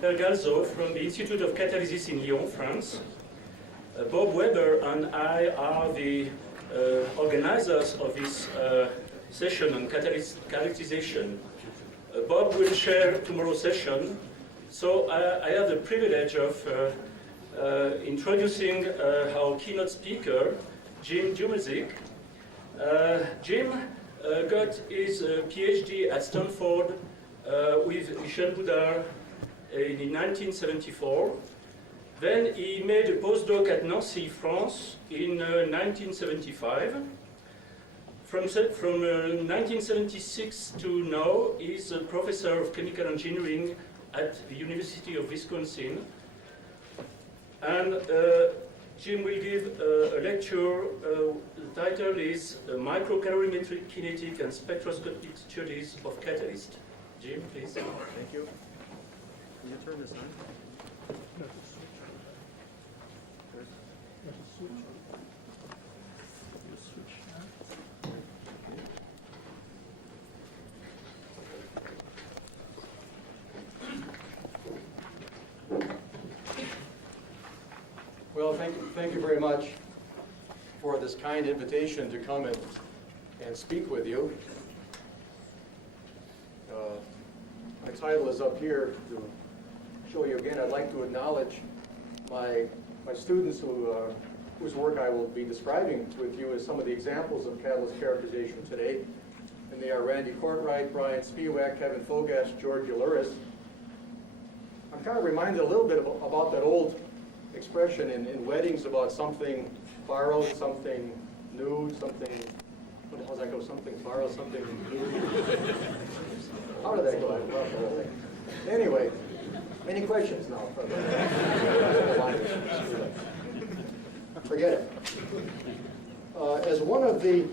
Pergalzo from the Institute of Catalysis in Lyon, France. Bob Weber and I are the organizers of this session on characterization. Bob will share tomorrow's session, so I have the privilege of introducing our keynote speaker, Jim Dumesic. Jim got his PhD at Stanford with Michel Boudard in 1974. Then he made a postdoc at Nancy, France in 1975. From 1976 to now, he's a professor of chemical engineering at the University of Wisconsin. And Jim will give a lecture. The title is Microcalorimetric, Kinetic, and Spectroscopic Studies of Catalysts. Jim, please. Thank you. Can you turn this on? Well, thank you very much for this kind invitation to come and speak with you. My title is up here to show you again. I'd like to acknowledge my students whose work I will be describing with you as some of the examples of catalyst characterization today. And they are Randy Courtwright, Brian Spiewak, Kevin Fogash, George Ulyris. I'm kind of reminded a little bit about that old expression in weddings about something borrowed, something new, something, how does that go? Something borrowed, something new. How did that go? I love the whole thing. Anyway, any questions now? Forget it. As one of the,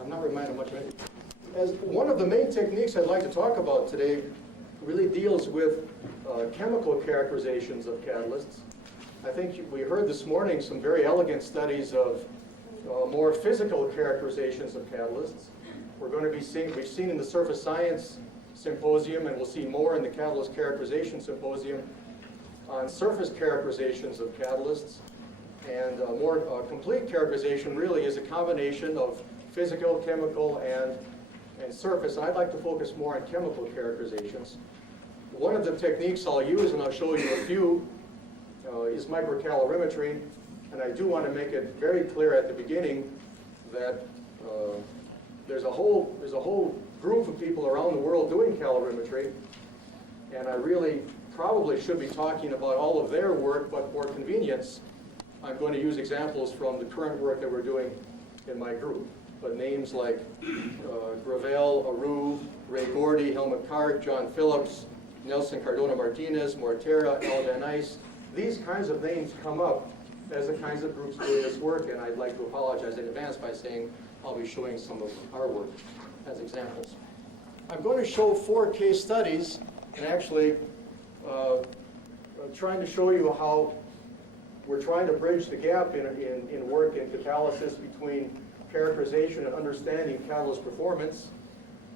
I'm not reminded much of it. As one of the main techniques I'd like to talk about today really deals with chemical characterizations of catalysts. I think we heard this morning some very elegant studies of more physical characterizations of catalysts. We're going to be seeing, we've seen in the Surface Science Symposium, and we'll see more in the Catalyst Characterization Symposium on surface characterizations of catalysts. And more complete characterization really is a combination of physical, chemical, and surface. And I'd like to focus more on chemical characterizations. One of the techniques I'll use, and I'll show you a few, is microcalorimetry. And I do want to make it very clear at the beginning that there's a whole group of people around the world doing calorimetry, and I really probably should be talking about all of their work, but for convenience, I'm going to use examples from the current work that we're doing in my group. But names like Gravel, Aru, Ray Gordy, Helmut Kark, John Phillips, Nelson Cardona Martinez, Mortera, Al Van Ice, these kinds of names come up as the kinds of groups doing this work, and I'd like to apologize in advance by saying I'll be showing some of our work as examples. I'm going to show 4 case studies, and actually trying to show you how we're trying to bridge the gap in work in catalysis between characterization and understanding catalyst performance.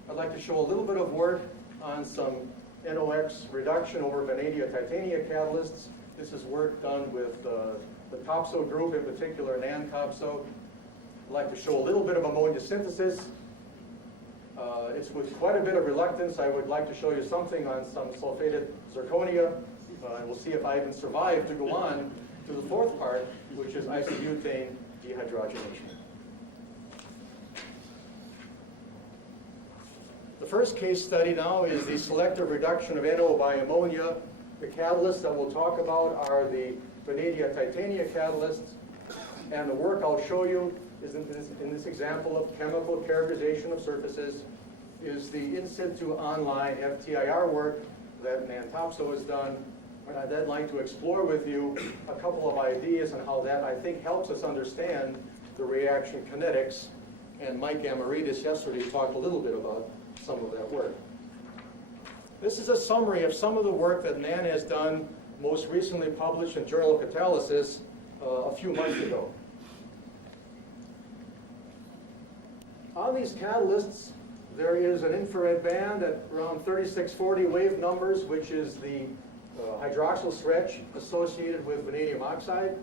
I'd like to show a little bit of work on some NOx reduction over vanadium titania catalysts. This is work done with the Topso group, in particular Nan Topso. I'd like to show a little bit of ammonia synthesis. It's with quite a bit of reluctance. I would like to show you something on some sulfated zirconia, and we'll see if I even survive to go on to the 4th part, which is isobutane dehydrogenation. The first case study now is the selective reduction of NO by ammonia. The catalysts that we'll talk about are the vanadium titania catalysts, and the work I'll show you is in this example of chemical characterization of surfaces is the in situ online FTIR work that Nan Topso has done. And I'd then like to explore with you a couple of ideas on how that, I think, helps us understand the reaction kinetics. And Mike Amaridis yesterday talked a little bit about some of that work. This is a summary of some of the work that Nan has done, most recently published in Journal of Catalysis a few months ago. On these catalysts, there is an infrared band at around 3640 wave numbers, which is the hydroxyl stretch associated with vanadium oxide.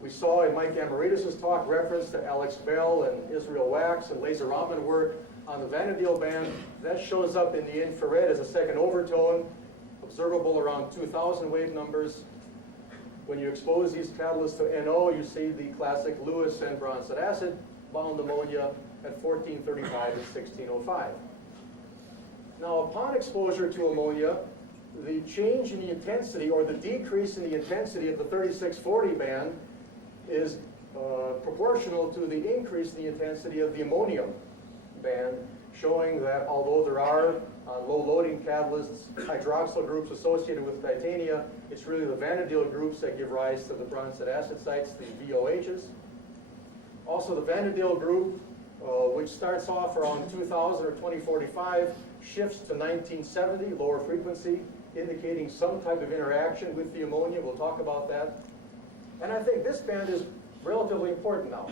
We saw in Mike Amoritas' talk reference to Alex Bell and Israel Wax and Laser Rahman work on the vanadium band. That shows up in the infrared as a second overtone, observable around 2,000 wave numbers. When you expose these catalysts to NO, you see the classic Lewis and Bronson acid bound ammonia at 1435 and 1605. Now, upon exposure to ammonia, the change in the intensity or the decrease in the intensity of the 3640 band is proportional to the increase in the intensity of the ammonium band, showing that although there are low loading catalysts, hydroxyl groups associated with titania, it's really the vanadilyl groups that give rise to the Bronson acid sites, the VOHs. Also, the vanadilyl group, which starts off around 2000 or 2045, shifts to 1970, lower frequency, indicating some type of interaction with the ammonia. We'll talk about that. And I think this band is relatively important now.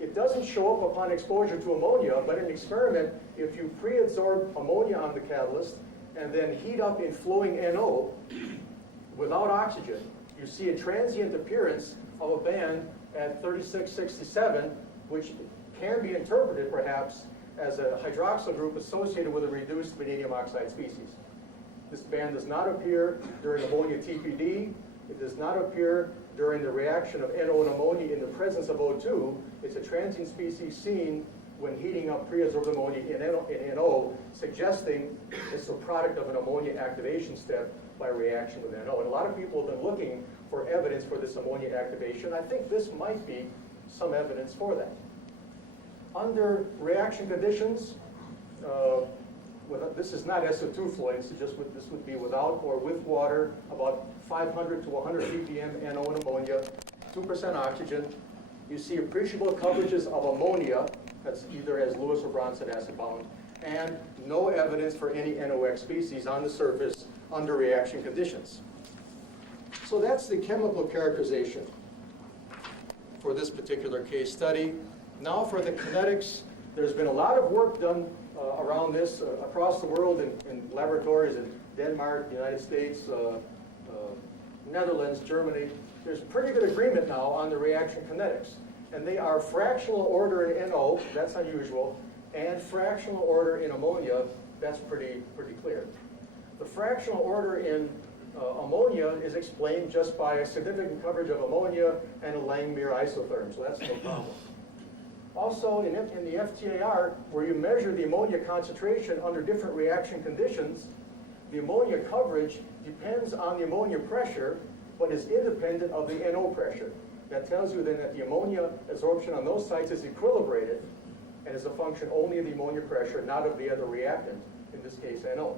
It doesn't show up upon exposure to ammonia, but in an experiment, if you pre-absorb ammonia on the catalyst and then heat up in flowing NO without oxygen, you see a transient appearance of a band at 3667, which can be interpreted perhaps as a hydroxyl group associated with a reduced vanadium oxide species. This band does not appear during ammonia TPD. It does not appear during the reaction of NO and ammonia in the presence of O2. It's a transient species seen when heating up pre-absorbed ammonia in NO, suggesting it's a product of an ammonia activation step by reaction with NO. And a lot of people have been looking for evidence for this ammonia activation. I think this might be some evidence for that. Under reaction conditions, this is not SO2 flowing, so this would be without or with water, about 500 to 100 ppm NO and ammonia, 2% oxygen. You see appreciable coverages of ammonia, that's either as Lewis or Bronson acid bound, and no evidence for any NOx species on the surface under reaction conditions. So that's the chemical characterization for this particular case study. Now for the kinetics, there's been a lot of work done around this across the world in laboratories in Denmark, United States, Netherlands, Germany. There's pretty good agreement now on the reaction kinetics. And they are fractional order in NO, that's unusual, and fractional order in ammonia, that's pretty clear. The fractional order in ammonia is explained just by a significant coverage of ammonia and a Langmuir isotherm, so that's no problem. Also, in the FTAR, where you measure the ammonia concentration under different reaction conditions, the ammonia coverage depends on the ammonia pressure, but is independent of the NO pressure. That tells you then that the ammonia absorption on those sites is equilibrated and is a function only of the ammonia pressure, not of the other reactant, in this case NO.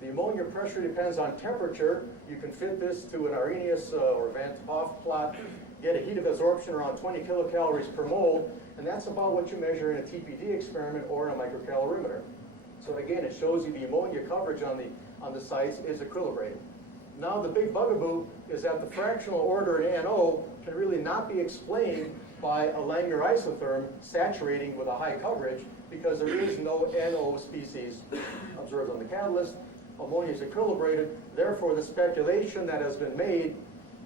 The ammonia pressure depends on temperature. You can fit this to an Arrhenius or Van 't Hoff plot, get a heat of absorption around 20 kilocalories per mole, and that's about what you measure in a TPD experiment or in a microcalorimeter. So again, it shows you the ammonia coverage on the sites is equilibrated. Now the big bugaboo is that the fractional order in NO can really not be explained by a Langmuir isotherm saturating with a high coverage because there is no NO species observed on the catalyst. Ammonia is equilibrated. Therefore, the speculation that has been made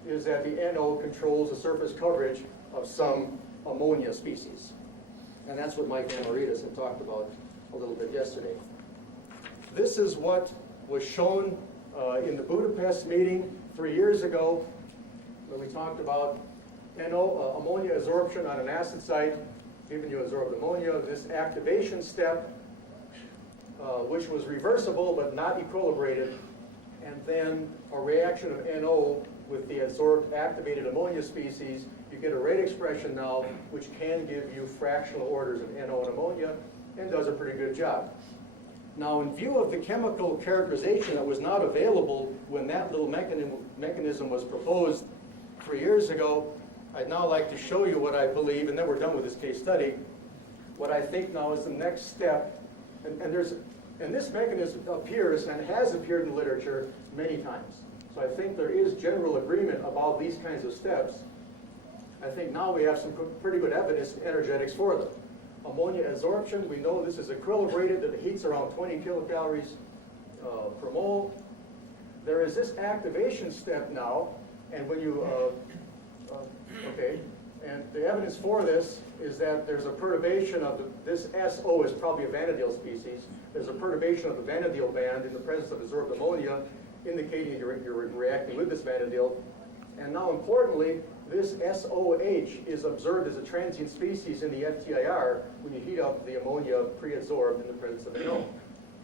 is that the NO controls the surface coverage of some ammonia species. And that's what Mike Amoritas had talked about a little bit yesterday. This is what was shown in the Budapest meeting 3 years ago when we talked about NO, ammonia absorption on an acid site, given you absorbed ammonia, this activation step, which was reversible but not equilibrated, and then a reaction of NO with the absorbed activated ammonia species. You get a rate expression now which can give you fractional orders of NO and ammonia and does a pretty good job. Now, in view of the chemical characterization that was not available when that little mechanism was proposed 3 years ago, I'd now like to show you what I believe, and then we're done with this case study, what I think now is the next step. And this mechanism appears and has appeared in the literature many times. So I think there is general agreement about these kinds of steps. I think now we have some pretty good evidence in energetics for them. Ammonia absorption, we know this is equilibrated, that the heat's around 20 kilocalories per mole. there is this activation step now, and when you, okay, and the evidence for this is that there's a perturbation of this SO is probably a vanadyl species. There's a perturbation of the vanadyl band in the presence of absorbed ammonia, indicating you're reacting with this vanadyl. And now importantly, this SOH is observed as a transient species in the FTIR when you heat up the ammonia pre-adsorbed in the presence of NO.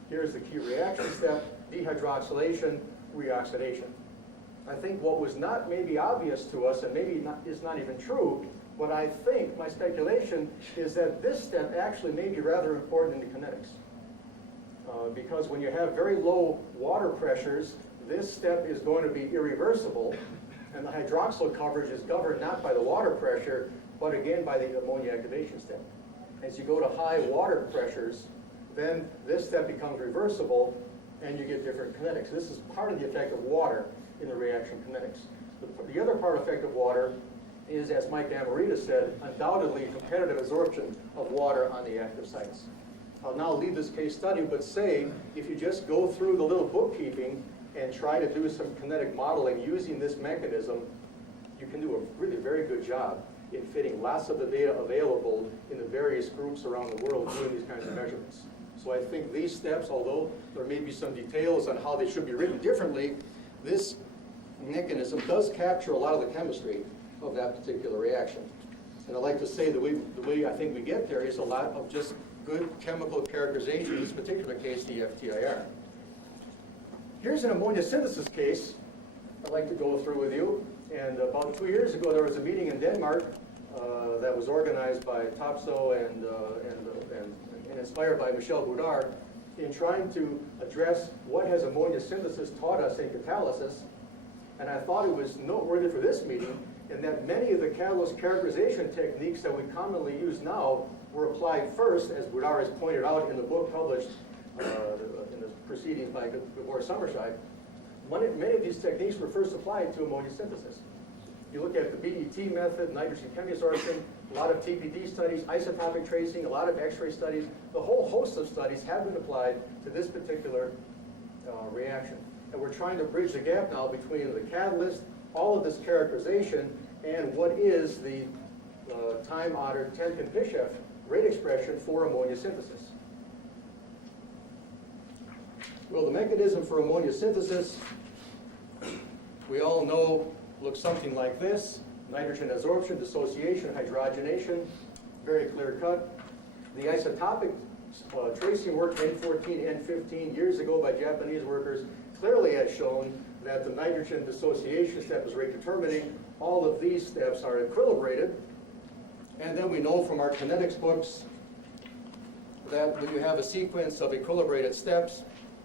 Here's the key reaction step: dehydroxylation, reoxidation. I think what was not maybe obvious to us, and maybe is not even true, but I think my speculation is that this step actually may be rather important in the kinetics. Because when you have very low water pressures, this step is going to be irreversible, and the hydroxyl coverage is governed not by the water pressure, but again by the ammonia activation step. As you go to high water pressures, then this step becomes reversible, and you get different kinetics. This is part of the effect of water in the reaction kinetics. The other part effect of water is, as Mike Amorita said, undoubtedly competitive absorption of water on the active sites. I'll now leave this case study, but say if you just go through the little bookkeeping and try to do some kinetic modeling using this mechanism, you can do a really very good job in fitting lots of the data available in the various groups around the world doing these kinds of measurements. So I think these steps, although there may be some details on how they should be written differently, this mechanism does capture a lot of the chemistry of that particular reaction. And I'd like to say the way I think we get there is a lot of just good chemical characterization, in this particular case, the FTIR. Here's an ammonia synthesis case I'd like to go through with you. And about 2 years ago, there was a meeting in Denmark that was organized by Topso and inspired by Michel Boudard in trying to address what has ammonia synthesis taught us in catalysis. And I thought it was noteworthy for this meeting in that many of the catalyst characterization techniques that we commonly use now were applied first, as Boudard has pointed out in the book published in the proceedings by Gabor Summerside. Many of these techniques were first applied to ammonia synthesis. You look at the BET method, nitrogen chemisorption, a lot of TPD studies, isotopic tracing, a lot of X-ray studies. The whole host of studies have been applied to this particular reaction. And we're trying to bridge the gap now between the catalyst, all of this characterization, and what is the time-honored Tenkin-Pishev rate expression for ammonia synthesis. Well, the mechanism for ammonia synthesis, we all know, looks something like this: nitrogen adsorption, dissociation, hydrogenation, very clear cut. The isotopic tracing work N14, N15 years ago by Japanese workers clearly has shown that the nitrogen dissociation step is rate determining. All of these steps are equilibrated. And then we know from our kinetics books that when you have a sequence of equilibrated steps,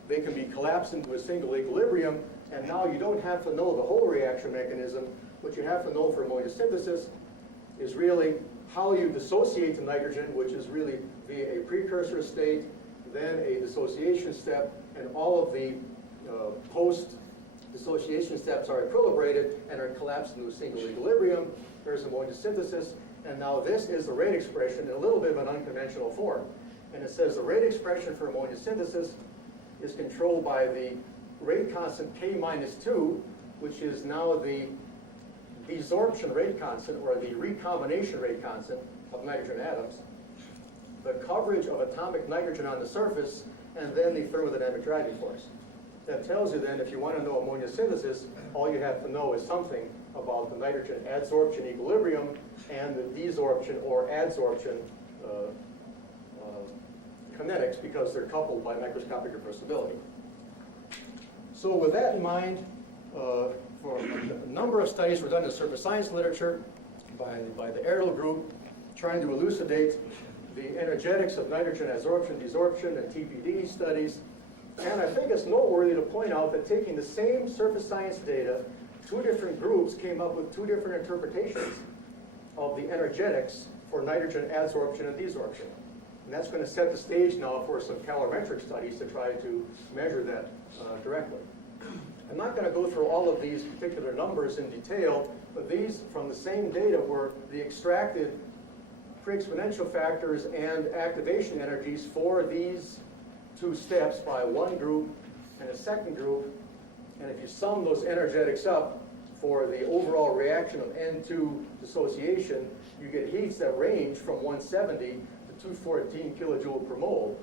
they can be collapsed into a single equilibrium. And now you don't have to know the whole reaction mechanism. What you have to know for ammonia synthesis is really how you dissociate the nitrogen, which is really via a precursor state, then a dissociation step, and all of the post-dissociation steps are equilibrated and are collapsed into a single equilibrium. There's ammonia synthesis, and now this is the rate expression in a little bit of an unconventional form. And it says the rate expression for ammonia synthesis is controlled by the rate constant K minus 2, which is now the desorption rate constant, or the recombination rate constant of nitrogen atoms, the coverage of atomic nitrogen on the surface, and then the thermodynamic driving force. That tells you then, if you want to know ammonia synthesis, all you have to know is something about the nitrogen adsorption equilibrium and the desorption or adsorption kinetics, because they're coupled by microscopic reversibility. So with that in mind, for a number of studies were done in the surface science literature by the Erdl group, trying to elucidate the energetics of nitrogen adsorption, desorption, and TPD studies. And I think it's noteworthy to point out that taking the same surface science data, two different groups came up with two different interpretations of the energetics for nitrogen adsorption and desorption. And that's going to set the stage now for some calorimetric studies to try to measure that directly. I'm not going to go through all of these particular numbers in detail, but these from the same data were the extracted pre-exponential factors and activation energies for these two steps by one group and a second group. And if you sum those energetics up for the overall reaction of N2 dissociation, you get heats that range from 170 to 214 kilojoule per mole.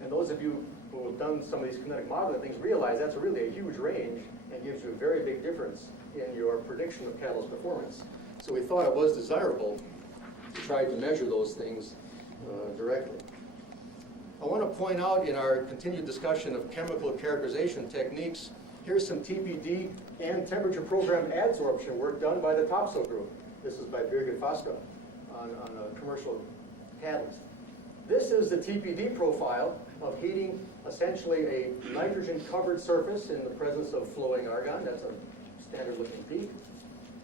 And those of you who have done some of these kinetic modeling things realize that's really a huge range and gives you a very big difference in your prediction of catalyst performance. So we thought it was desirable to try to measure those things directly. I want to point out in our continued discussion of chemical characterization techniques, here's some TPD and temperature program adsorption work done by the Topso group. This is by Birgit Faska on a commercial catalyst. This is the TPD profile of heating essentially a nitrogen-covered surface in the presence of flowing argon. That's a standard-looking peak.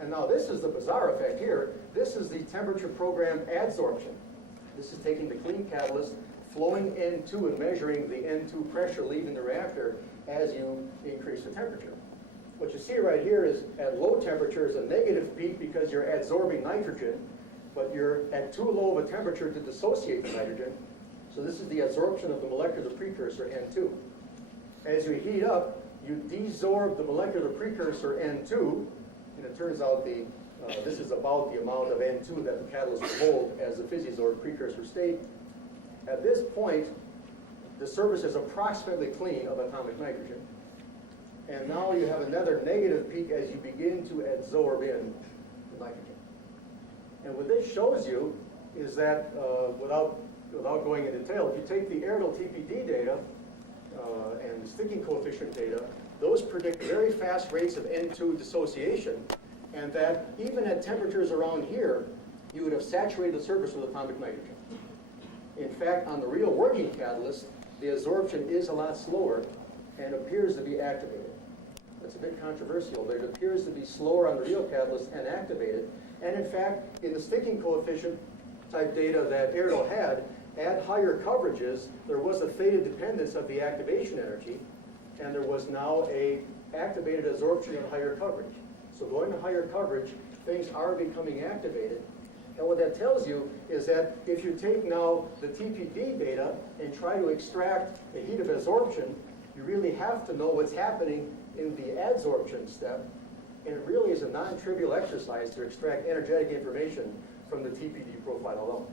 And now this is the bizarre effect here. This is the temperature program adsorption. This is taking the clean catalyst, flowing N2 and measuring the N2 pressure leaving the reactor as you increase the temperature. What you see right here is at low temperatures a negative peak because you're adsorbing nitrogen, but you're at too low of a temperature to dissociate the nitrogen. So this is the adsorption of the molecular precursor N2. As you heat up, you desorb the molecular precursor N2, and it turns out this is about the amount of N2 that the catalyst will hold as the physisorb precursor state. At this point, the surface is approximately clean of atomic nitrogen. And now you have another negative peak as you begin to adsorb in the nitrogen. And what this shows you is that, without going into detail, if you take the aerial TPD data and the sticking coefficient data, those predict very fast rates of N2 dissociation, and that even at temperatures around here, you would have saturated the surface with atomic nitrogen. In fact, on the real working catalyst, the adsorption is a lot slower and appears to be activated. That's a bit controversial, but it appears to be slower on the real catalyst and activated. And in fact, in the sticking coefficient type data that Erdo had, at higher coverages, there was a theta dependence of the activation energy, and there was now a activated adsorption at higher coverage. So going to higher coverage, things are becoming activated. And what that tells you is that if you take now the TPD data and try to extract the heat of adsorption, you really have to know what's happening in the adsorption step. And it really is a non-trivial exercise to extract energetic information from the TPD profile alone.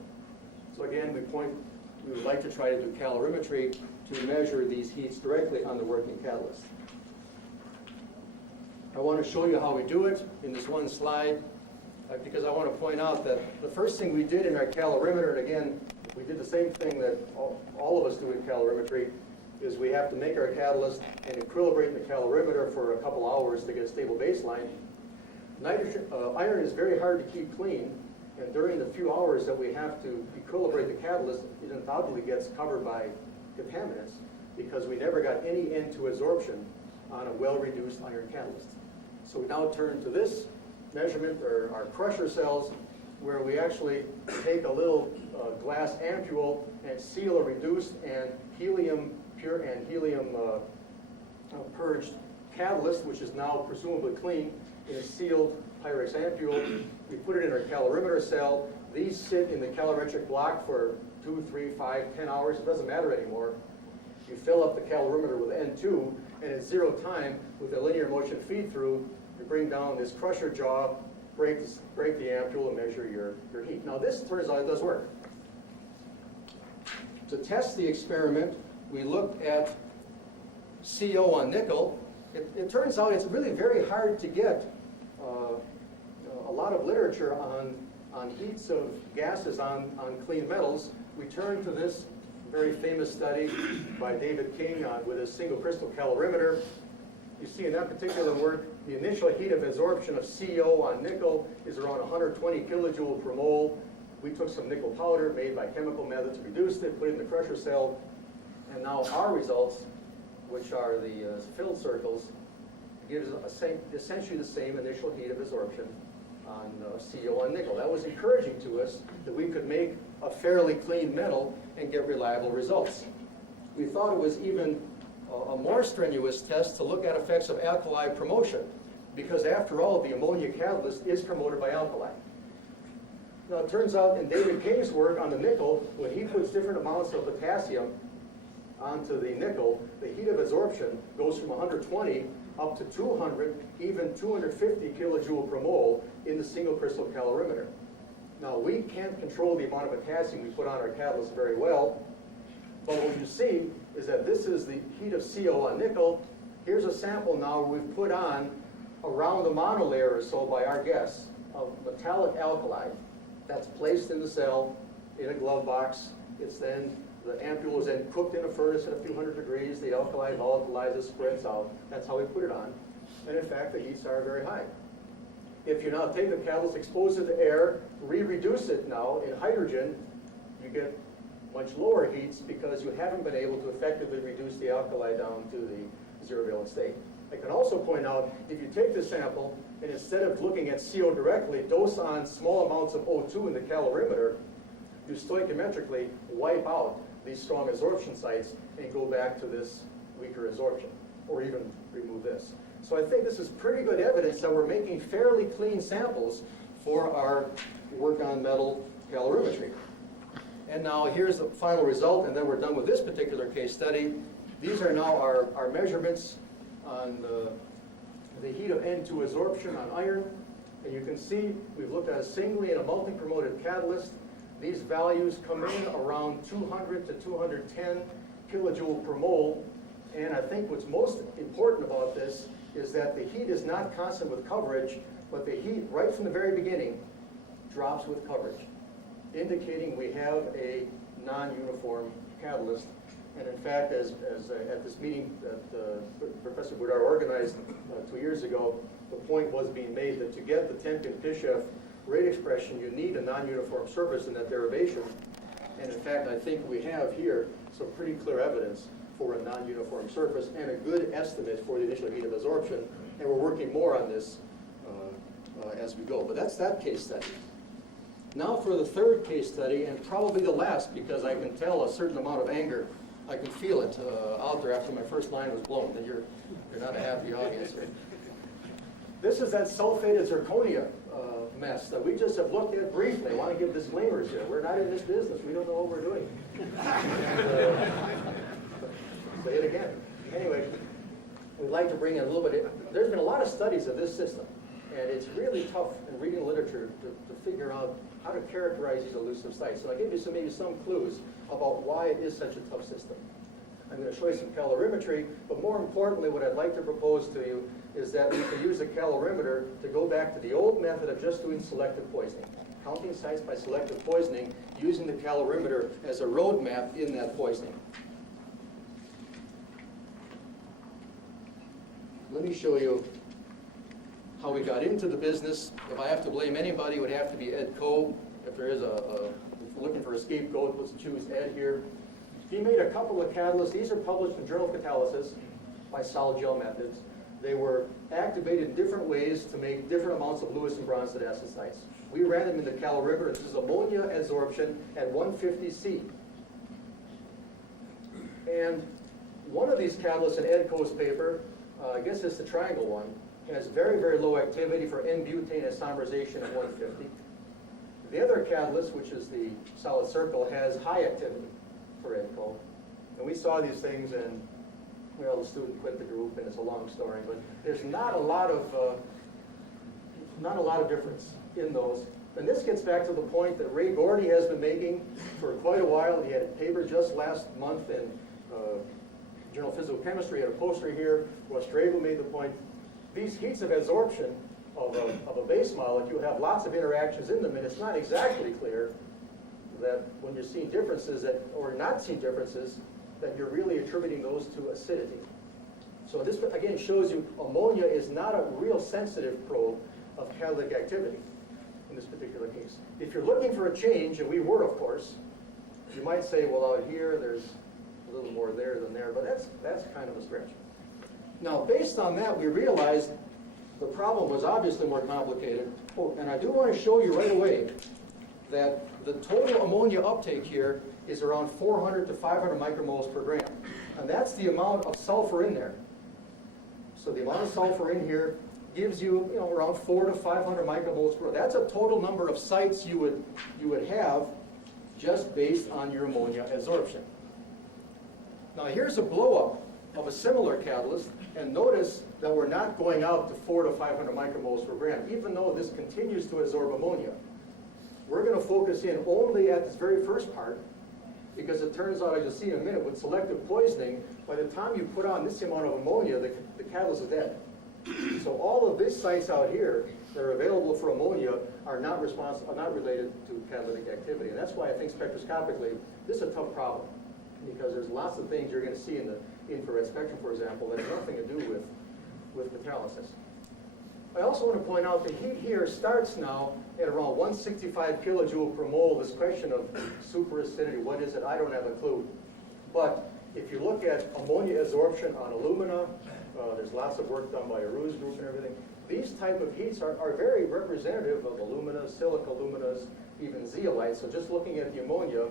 So again, we would like to try to do calorimetry to measure these heats directly on the working catalyst. I want to show you how we do it in this one slide, because I want to point out that the first thing we did in our calorimeter, and again, we did the same thing that all of us do in calorimetry, is we have to make our catalyst and equilibrate the calorimeter for a couple hours to get a stable baseline. Iron is very hard to keep clean, and during the few hours that we have to equilibrate the catalyst, it undoubtedly gets covered by contaminants because we never got any N2 adsorption on a well-reduced iron catalyst. So we now turn to this measurement, or our crusher cells, where we actually take a little glass ampule and seal a reduced and helium pure and helium purged catalyst, which is now presumably clean, in a sealed Pyrex ampule. We put it in our calorimeter cell. These sit in the calorimetric block for 2, 3, 5, 10 hours. It doesn't matter anymore. You fill up the calorimeter with N2, and at 0 time, with a linear motion feed-through, you bring down this crusher jaw, break the ampule, and measure your heat. Now this, turns out, it does work. To test the experiment, we looked at CO on nickel. It turns out it's really very hard to get a lot of literature on heats of gases on clean metals. We turn to this very famous study by David King with a single crystal calorimeter. You see in that particular work, the initial heat of adsorption of CO on nickel is around 120 kilojoule per mole. We took some nickel powder made by chemical methods, reduced it, put it in the crusher cell, and now our results, which are the filled circles, gives essentially the same initial heat of adsorption on CO on nickel. That was encouraging to us that we could make a fairly clean metal and get reliable results. We thought it was even a more strenuous test to look at effects of alkali promotion, because after all, the ammonia catalyst is promoted by alkali. Now it turns out in David King's work on the nickel, when he puts different amounts of potassium onto the nickel, the heat of absorption goes from 120 up to 200, even 250 kilojoule per mole in the single crystal calorimeter. Now, we can't control the amount of potassium we put on our catalyst very well, but what you see is that this is the heat of CO on nickel. Here's a sample now where we've put on around a monolayer or so by our guess of metallic alkali that's placed in the cell in a glove box. It's then, the ampule is then cooked in a furnace at a few hundred degrees. The alkali volatilizes, spreads out. That's how we put it on. And in fact, the heats are very high. If you now take the catalyst, expose it to air, re-reduce it now in hydrogen, you get much lower heats because you haven't been able to effectively reduce the alkali down to the zero valent state. I can also point out, if you take this sample and instead of looking at CO directly, dose on small amounts of O2 in the calorimeter, you stoichiometrically wipe out these strong absorption sites and go back to this weaker absorption, or even remove this. So I think this is pretty good evidence that we're making fairly clean samples for our work on metal calorimetry. And now here's the final result, and then we're done with this particular case study. These are now our measurements on the heat of N2 absorption on iron. And you can see we've looked at a singly and a multi-promoted catalyst. These values come in around 200 to 210 kilojoule per mole. And I think what's most important about this is that the heat is not constant with coverage, but the heat right from the very beginning drops with coverage, indicating we have a non-uniform catalyst. And in fact, as at this meeting that Professor Boudard organized 2 years ago, the point was being made that to get the Temkin-Pishev rate expression, you need a non-uniform surface in that derivation. And in fact, I think we have here some pretty clear evidence for a non-uniform surface and a good estimate for the initial heat of absorption. And we're working more on this as we go. But that's that case study. Now for the third case study, and probably the last, because I can tell a certain amount of anger. I can feel it out there after my first line was blown, that you're not a happy audience. This is that sulfated zirconia mess that we just have looked at briefly. I want to give disclaimers here. We're not in this business. We don't know what we're doing. Say it again. Anyway, we'd like to bring in a little bit. There's been a lot of studies of this system, and it's really tough in reading literature to figure out how to characterize these elusive sites. So I'll give you maybe some clues about why it is such a tough system. I'm going to show you some calorimetry, but more importantly, what I'd like to propose to you is that we can use a calorimeter to go back to the old method of just doing selective poisoning, counting sites by selective poisoning, using the calorimeter as a roadmap in that poisoning. Let me show you how we got into the business. If I have to blame anybody, it would have to be Ed Coe. If there is if we're looking for a scapegoat, let's choose Ed here. He made a couple of catalysts. These are published in Journal of Catalysis by solid gel methods. They were activated in different ways to make different amounts of Lewis and Bronsted acid sites. We ran them in the calorimeter. This is ammonia adsorption at 150 C. And one of these catalysts in Ed Coe's paper, I guess it's the triangle one, has very, very low activity for N-butane isomerization at 150. The other catalyst, which is the solid circle, has high activity for Ed Coe. And we saw these things, and well, the student quit the group, and it's a long story. But there's not a lot of difference in those. And this gets back to the point that Ray Gordy has been making for quite a while. He had a paper just last month in Journal of Physical Chemistry. He had a poster here where Strabo made the point. These heats of adsorption of a base molecule have lots of interactions in them, and it's not exactly clear that when you're seeing differences or not seeing differences, that you're really attributing those to acidity. So this, again, shows you ammonia is not a real sensitive probe of catalytic activity in this particular case. If you're looking for a change, and we were, of course, you might say, well, out here, there's a little more there than there, but that's kind of a stretch. Now, based on that, we realized the problem was obviously more complicated. Oh, and I do want to show you right away that the total ammonia uptake here is around 400 to 500 micromoles per gram. And that's the amount of sulfur in there. So the amount of sulfur in here gives you, around 400 to 500 micromoles per gram. That's a total number of sites you would have just based on your ammonia adsorption. Now here's a blow-up of a similar catalyst, and notice that we're not going out to 400 to 500 micromoles per gram, even though this continues to absorb ammonia. We're going to focus in only at this very first part, because it turns out, as you'll see in a minute, with selective poisoning, by the time you put on this amount of ammonia, the catalyst is dead. So all of these sites out here that are available for ammonia are not related to catalytic activity. And that's why I think spectroscopically, this is a tough problem, because there's lots of things you're going to see in the infrared spectrum, for example, that have nothing to do with catalysis. I also want to point out the heat here starts now at around 165 kilojoule per mole. This question of superacidity, what is it? I don't have a clue. But if you look at ammonia absorption on alumina, there's lots of work done by Aru's group and everything. These type of heats are very representative of alumina, silica aluminas, even zeolites. So just looking at the ammonia,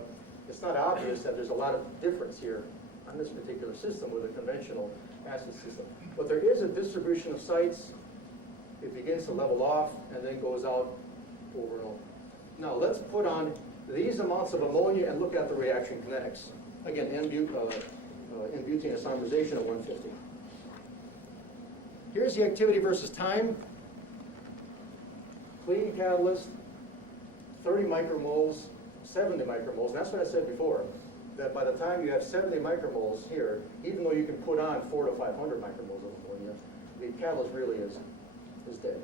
it's not obvious that there's a lot of difference here on this particular system with a conventional acid system. But there is a distribution of sites. It begins to level off and then goes out over and over. Now let's put on these amounts of ammonia and look at the reaction kinetics. Again, N-butane isomerization at 150. Here's the activity versus time. Clean catalyst, 30 micromoles, 70 micromoles. That's what I said before, that by the time you have 70 micromoles here, even though you can put on 400 to 500 micromoles of ammonia, the catalyst really is dead.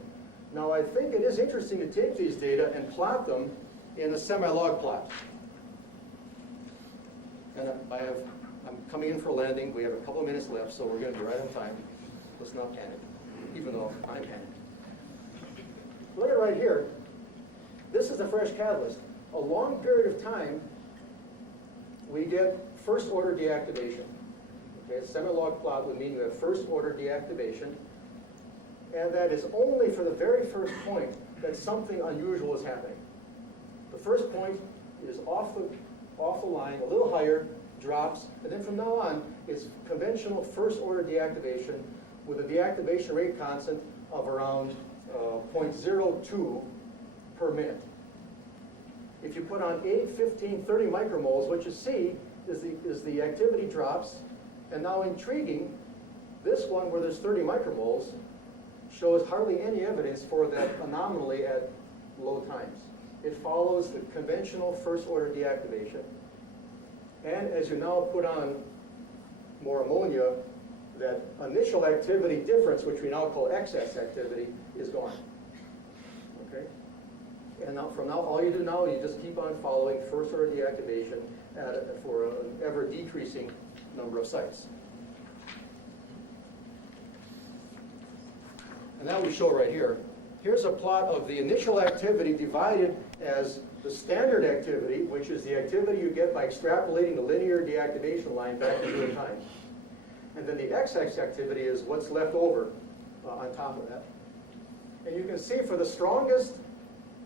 Now I think it is interesting to take these data and plot them in a semi-log plot. And I'm coming in for landing. We have a couple of minutes left, so we're going to be right on time. Let's not panic, even though I'm panicked. Look at right here. This is a fresh catalyst. A long period of time, we get first order deactivation. Okay, semi-log plot would mean you have first order deactivation. And that is only for the very first point that something unusual is happening. The first point is off the line, a little higher, drops, and then from now on, it's conventional first order deactivation with a deactivation rate constant of around 0.02 per minute. If you put on 8, 15, 30 micromoles, what you see is the activity drops, and now intriguing, this one where there's 30 micromoles shows hardly any evidence for that anomaly at low times. It follows the conventional first order deactivation. And as you now put on more ammonia, that initial activity difference, which we now call excess activity, is gone. Okay? And now, from now, all you do now, you just keep on following first order deactivation for an ever decreasing number of sites. And that we show right here. Here's a plot of the initial activity divided as the standard activity, which is the activity you get by extrapolating the linear deactivation line back into time. And then the XX activity is what's left over on top of that. And you can see for the strongest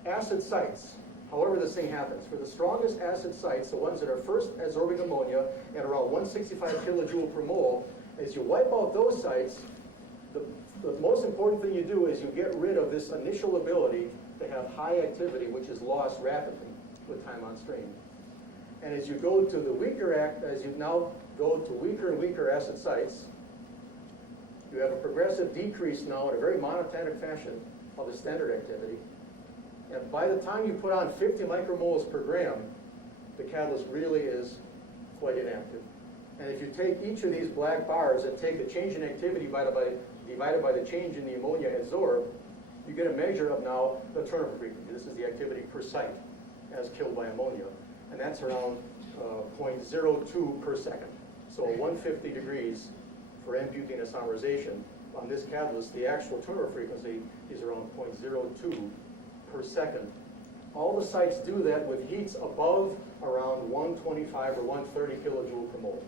acid sites, however this thing happens, for the strongest acid sites, the ones that are first absorbing ammonia at around 165 kilojoule per mole, as you wipe out those sites, the most important thing you do is you get rid of this initial ability to have high activity, which is lost rapidly with time on stream. And as you go to the weaker as you now go to weaker and weaker acid sites, you have a progressive decrease now in a very monotonic fashion of the standard activity. And by the time you put on 50 micromoles per gram, the catalyst really is quite inactive. And if you take each of these black bars and take the change in activity divided by the change in the ammonia adsorbed, you get a measure of now the turnover frequency. This is the activity per site as killed by ammonia. And that's around 0.02 per second. So 150 degrees for N-butane isomerization. On this catalyst, the actual turnover frequency is around 0.02 per second. All the sites do that with heats above around 125 or 130 kilojoule per mole.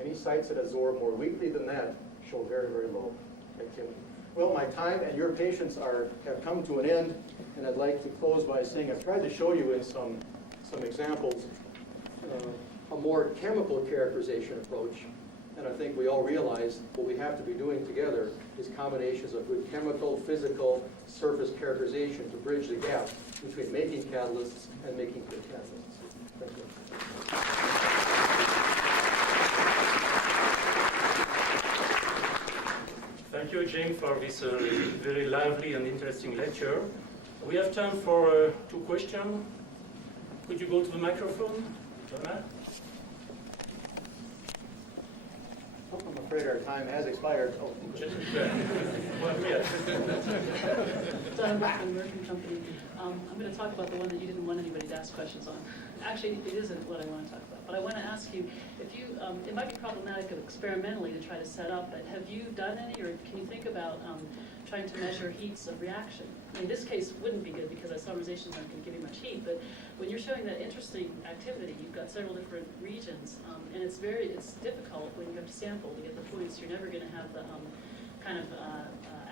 Any sites that absorb more weakly than that show very, very low activity. Well, my time and your patience have come to an end, and I'd like to close by saying I've tried to show you in some examples a more chemical characterization approach. And I think we all realize what we have to be doing together is combinations of good chemical, physical, surface characterization to bridge the gap between making catalysts and making good catalysts. Thank you. Thank you, Jim, for this very lively and interesting lecture. We have time for 2 questions. Could you go to the microphone, Jonah? I'm afraid our time has expired. Oh, Well, yes. Don Buck from the Mercury Company. I'm going to talk about the one that you didn't want anybody to ask questions on. Actually, it isn't what I want to talk about. But I want to ask you, if you, it might be problematic experimentally to try to set up, but have you done any, or can you think about trying to measure heats of reaction? In this case, wouldn't be good because isomerizations aren't going to give you much heat, but when you're showing that interesting activity, you've got several different regions, and it's difficult when you have to sample to get the points. You're never going to have the kind of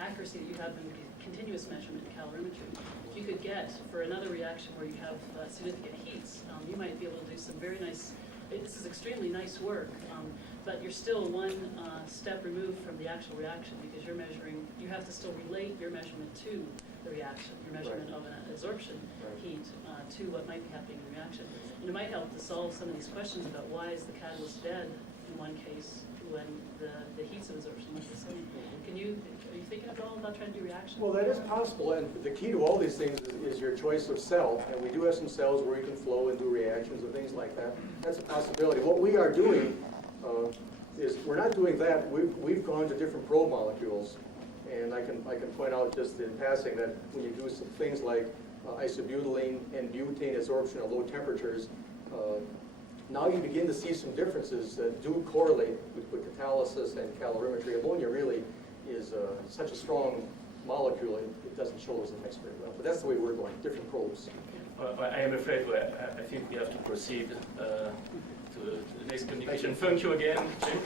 accuracy that you have in continuous measurement in calorimetry. If you could get, for another reaction where you have significant heats, you might be able to do some very nice, this is extremely nice work, but you're still one step removed from the actual reaction because you're measuring, you have to still relate your measurement to the reaction, your measurement of an absorption heat to what might be happening in the reaction. And it might help to solve some of these questions about why is the catalyst dead in one case when the heats of absorption was the same. Are you thinking at all about trying to do reactions? well, that is possible, and the key to all these things is your choice of cell. And we do have some cells where you can flow and do reactions and things like that. That's a possibility. What we are doing is we're not doing that. We've gone to different probe molecules, and I can point out just in passing that when you do some things like isobutylene and butane absorption at low temperatures, now you begin to see some differences that do correlate with catalysis and calorimetry. Ammonia really is such a strong molecule, it doesn't show us the next very well. But that's the way we're going, different probes. Well, I am afraid I think we have to proceed to the next communication. Thank you again, Jim.